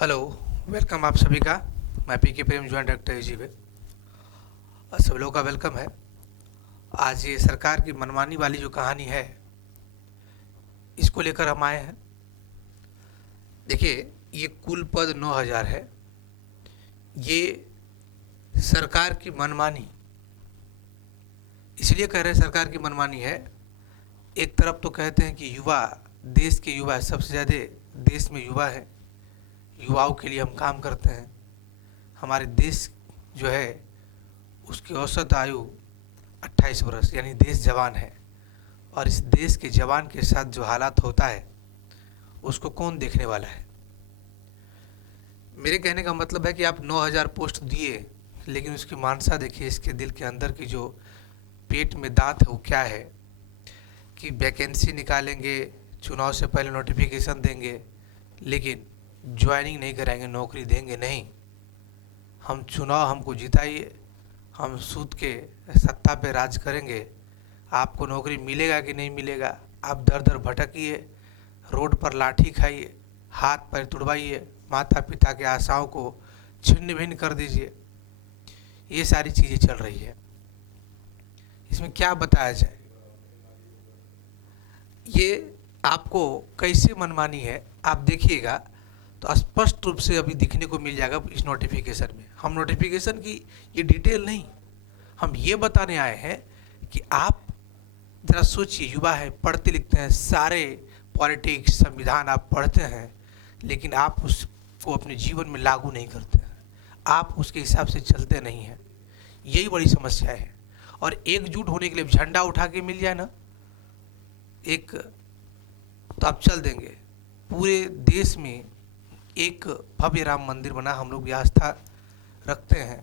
Hello, welcome आप सभी का। मैं पीके प्रेम ज्वाइंट डायरेक्टर एजीवे। सब लोगों का वेलकम है। आज ये सरकार की मनमानी वाली जो कहानी है, इसको लेकर हम आए हैं। देखिए, ये कुल पद 9,000 है। ये सरकार की मनमानी इसलिए कह रहे हैं सरकार की मनमानी है। एक तरफ तो कहते हैं कि युवा, देश के युवा सबसे ज़्यादा, देश में युवा है, युवाओं के लिए हम काम करते हैं। हमारे देश जो है उसकी औसत आयु 28 वर्ष, यानी देश जवान है। और इस देश के जवान के साथ जो हालात होता है उसको कौन देखने वाला है। मेरे कहने का मतलब है कि आप 9,000 पोस्ट दिए, लेकिन उसकी मानसा देखिए, इसके दिल के अंदर की जो पेट में दांत है वो क्या है कि वैकेंसी निकालेंगे, चुनाव से पहले नोटिफिकेशन देंगे, लेकिन ज्वाइनिंग नहीं कराएंगे, नौकरी देंगे नहीं। हम चुनाव हमको जिताइए, हम सूद के सत्ता पे राज करेंगे, आपको नौकरी मिलेगा कि नहीं मिलेगा। आप दर दर भटकिए, रोड पर लाठी खाइए, हाथ पैर तुड़वाइए, माता पिता के आशाओं को छिन्न भिन्न कर दीजिए। ये सारी चीज़ें चल रही है। इसमें क्या बताया जाए, ये आपको कैसे मनमानी है आप देखिएगा तो स्पष्ट रूप से अभी दिखने को मिल जाएगा इस नोटिफिकेशन में। हम नोटिफिकेशन की ये डिटेल नहीं, हम ये बताने आए हैं कि आप ज़रा सोचिए, युवा है, पढ़ते लिखते हैं, सारे पॉलिटिक्स संविधान आप पढ़ते हैं, लेकिन आप उसको अपने जीवन में लागू नहीं करते हैं, आप उसके हिसाब से चलते नहीं हैं। यही बड़ी समस्या है। और एकजुट होने के लिए झंडा उठा के मिल जाए ना एक, तो आप चल देंगे। पूरे देश में एक भव्य राम मंदिर बना, हम लोग भी आस्था रखते हैं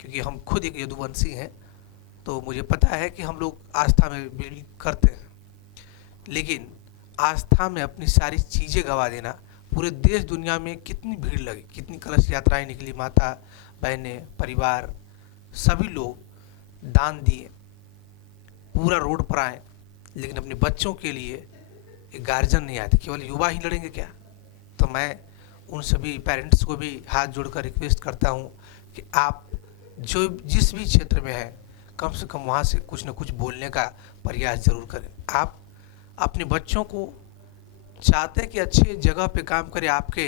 क्योंकि हम खुद एक यदुवंशी हैं, तो मुझे पता है कि हम लोग आस्था में बिलीव करते हैं। लेकिन आस्था में अपनी सारी चीज़ें गंवा देना, पूरे देश दुनिया में कितनी भीड़ लगी, कितनी कलश यात्राएं निकली, माता बहनें परिवार सभी लोग दान दिए, पूरा रोड पर आए, लेकिन अपने बच्चों के लिए एक गार्जियन नहीं आए थे। केवल युवा ही लड़ेंगे क्या। तो मैं उन सभी पेरेंट्स को भी हाथ जोड़कर रिक्वेस्ट करता हूँ कि आप जो जिस भी क्षेत्र में हैं, कम से कम वहाँ से कुछ न कुछ बोलने का प्रयास ज़रूर करें। आप अपने बच्चों को चाहते हैं कि अच्छे जगह पे काम करें, आपके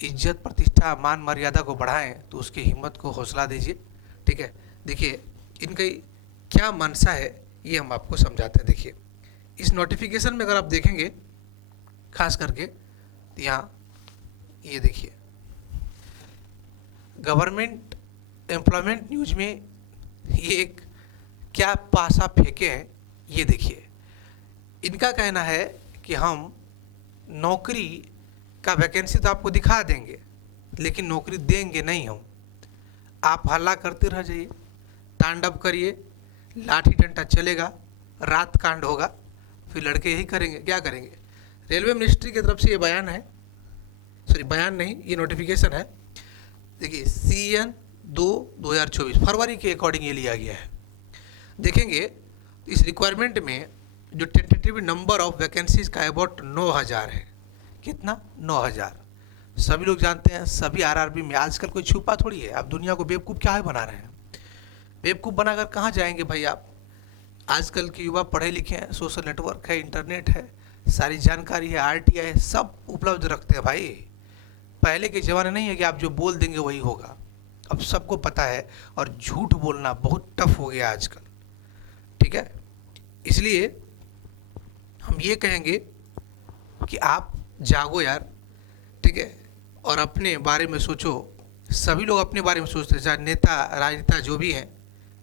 इज्जत प्रतिष्ठा मान मर्यादा को बढ़ाएं, तो उसकी हिम्मत को हौसला दीजिए। ठीक है, देखिए इनकी क्या मनसा है ये हम आपको समझाते हैं। देखिए इस नोटिफिकेशन में अगर आप देखेंगे खास करके, तो यहाँ ये देखिए गवर्नमेंट एम्प्लॉयमेंट न्यूज में ये एक क्या पासा फेंके हैं, ये देखिए। इनका कहना है कि हम नौकरी का वैकेंसी तो आपको दिखा देंगे, लेकिन नौकरी देंगे नहीं हम। आप हल्ला करते रह जाइए, तांडव करिए, लाठी डंडा चलेगा, रात कांड होगा, फिर लड़के यही करेंगे। क्या करेंगे। रेलवे मिनिस्ट्री की तरफ से ये बयान है, सॉरी बयान नहीं, ये नोटिफिकेशन है। देखिए CN 2/2024 फरवरी के अकॉर्डिंग ये लिया गया है। देखेंगे इस रिक्वायरमेंट में जो टेंटेटिव नंबर ऑफ वैकेंसीज का अबाउट 9,000 है। कितना, 9,000। सभी लोग जानते हैं, सभी RRB में आजकल कोई छुपा थोड़ी है। आप दुनिया को बेवकूफ़ क्या है बना रहे हैं। बेवकूफ़ बनाकर कहाँ जाएंगे भाई आप। आजकल के युवा पढ़े लिखे हैं, सोशल नेटवर्क है, इंटरनेट है, सारी जानकारी है, RTI है, सब उपलब्ध रखते हैं भाई। पहले के ज़माने नहीं है कि आप जो बोल देंगे वही होगा। अब सबको पता है, और झूठ बोलना बहुत टफ हो गया आजकल। ठीक है, इसलिए हम ये कहेंगे कि आप जागो यार, ठीक है, और अपने बारे में सोचो। सभी लोग अपने बारे में सोचते हैं, चाहे नेता राजनेता जो भी हैं,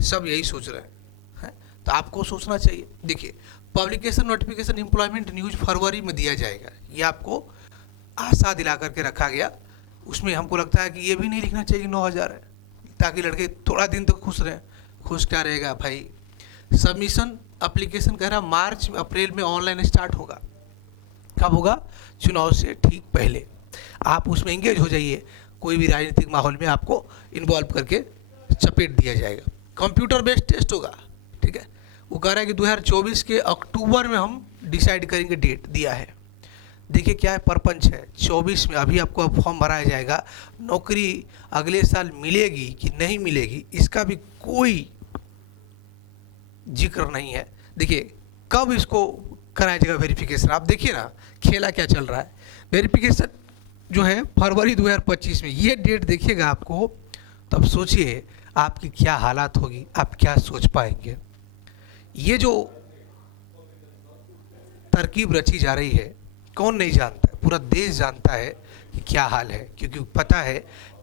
सब यही सोच रहे हैं, तो आपको सोचना चाहिए। देखिए पब्लिकेशन नोटिफिकेशन एम्प्लॉयमेंट न्यूज फरवरी में दिया जाएगा, ये आपको आशा दिला करके रखा गया। उसमें हमको लगता है कि ये भी नहीं लिखना चाहिए 9,000 है, ताकि लड़के थोड़ा दिन तक खुश रहें। खुश क्या रहेगा भाई। सबमिशन एप्लीकेशन कह रहा मार्च अप्रैल में ऑनलाइन स्टार्ट होगा। कब होगा, चुनाव से ठीक पहले। आप उसमें एंगेज हो जाइए, कोई भी राजनीतिक माहौल में आपको इन्वॉल्व करके चपेट दिया जाएगा। कंप्यूटर बेस्ड टेस्ट होगा। ठीक है, वो कह रहा है कि 2024 के अक्टूबर में हम डिसाइड करेंगे, डेट दिया है। देखिए क्या है, परपंच है 24 में, अभी आपको फॉर्म भराया जाएगा। नौकरी अगले साल मिलेगी कि नहीं मिलेगी इसका भी कोई जिक्र नहीं है। देखिए कब इसको कराया जाएगा वेरिफिकेशन, आप देखिए ना खेला क्या चल रहा है। वेरिफिकेशन जो है फरवरी 2025 में, ये डेट देखिएगा आपको, तब सोचिए आपकी क्या हालात होगी, आप क्या सोच पाएंगे। ये जो तरकीब रची जा रही है कौन नहीं जानता है, पूरा देश जानता है कि क्या हाल है, क्योंकि पता है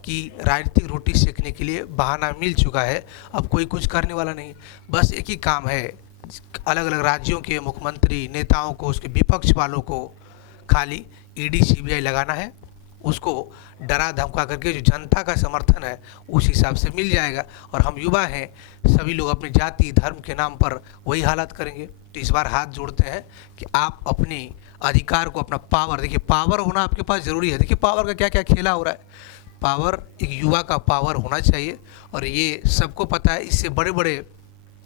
कि राजनीतिक रोटी सेकने के लिए बहाना मिल चुका है। अब कोई कुछ करने वाला नहीं, बस एक ही काम है, अलग अलग राज्यों के मुख्यमंत्री नेताओं को, उसके विपक्ष वालों को खाली ईडी सीबीआई लगाना है, उसको डरा धमका करके जो जनता का समर्थन है उस हिसाब से मिल जाएगा। और हम युवा हैं, सभी लोग अपनी जाति धर्म के नाम पर वही हालात करेंगे। तो इस बार हाथ जोड़ते हैं कि आप अपने अधिकार को, अपना पावर, देखिए पावर होना आपके पास ज़रूरी है। देखिए पावर का क्या क्या खेला हो रहा है, पावर एक युवा का पावर होना चाहिए, और ये सबको पता है। इससे बड़े बड़े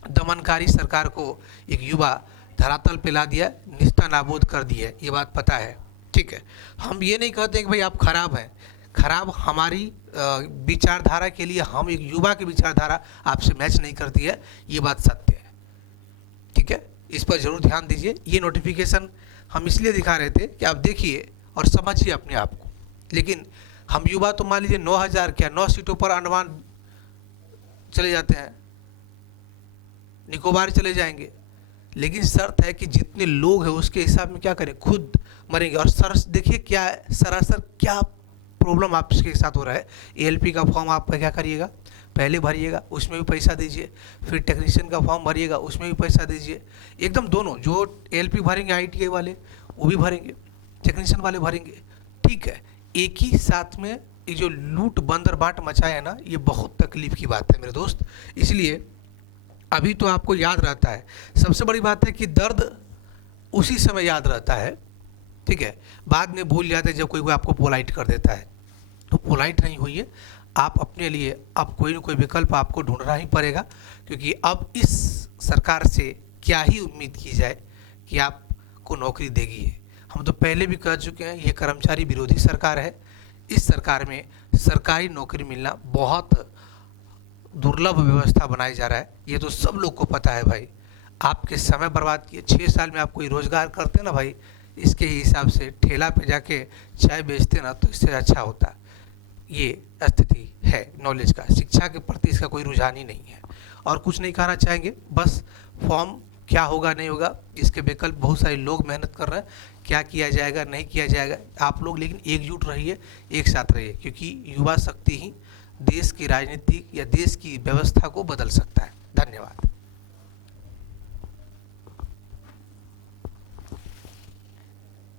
दमनकारी सरकार को एक युवा धरातल पे ला दिया, निस्ता नाबूद कर दिया, ये बात पता है, ठीक है। हम ये नहीं कहते कि भाई आप खराब हैं, खराब हमारी विचारधारा के लिए, हम एक युवा की विचारधारा आपसे मैच नहीं करती है, ये बात सत्य है, ठीक है। इस पर जरूर ध्यान दीजिए। ये नोटिफिकेशन हम इसलिए दिखा रहे थे कि आप देखिए और समझिए अपने आप को। लेकिन हम युवा तो मान लीजिए 9000 क्या 9 सीटों पर अंडमान चले जाते हैं, निकोबार चले जाएंगे, लेकिन शर्त है कि जितने लोग हैं उसके हिसाब में क्या करें, खुद मरेंगे। और सर देखिए क्या है, सरासर क्या प्रॉब्लम आपके साथ हो रहा है। एएलपी का फॉर्म आप क्या करिएगा, पहले भरिएगा, उसमें भी पैसा दीजिए, फिर टेक्नीशियन का फॉर्म भरिएगा, उसमें भी पैसा दीजिए, एकदम दोनों, जो एएलपी भरेंगे आईटीआई वाले वो भी भरेंगे, टेक्नीशियन वाले भरेंगे, ठीक है। एक ही साथ में ये जो लूट बंदर बाट मचाया है ना, ये बहुत तकलीफ की बात है मेरे दोस्त। इसलिए अभी तो आपको याद रहता है, सबसे बड़ी बात है कि दर्द उसी समय याद रहता है, ठीक है, बाद में भूल जाते हैं जब कोई आपको पोलाइट कर देता है। तो पोलाइट नहीं होइए, आप अपने लिए अब कोई ना कोई विकल्प आपको ढूंढना ही पड़ेगा, क्योंकि अब इस सरकार से क्या ही उम्मीद की जाए कि आपको नौकरी देगी। हम तो पहले भी कह चुके हैं, ये कर्मचारी विरोधी सरकार है। इस सरकार में सरकारी नौकरी मिलना बहुत दुर्लभ व्यवस्था बनाया जा रहा है, ये तो सब लोग को पता है भाई। आपके समय बर्बाद किए, 6 साल में आप कोई रोज़गार करते ना भाई, इसके हिसाब से ठेला पे जाके चाय बेचते ना, तो इससे अच्छा होता। ये स्थिति है नॉलेज का, शिक्षा के प्रति इसका कोई रुझान ही नहीं है। और कुछ नहीं कहना चाहेंगे, बस फॉर्म क्या होगा नहीं होगा इसके विकल्प बहुत सारे लोग मेहनत कर रहे हैं, क्या किया जाएगा नहीं किया जाएगा, आप लोग लेकिन एकजुट रहिए, एक साथ रहिए, क्योंकि युवा शक्ति ही देश की राजनीति या देश की व्यवस्था को बदल सकता है। धन्यवाद।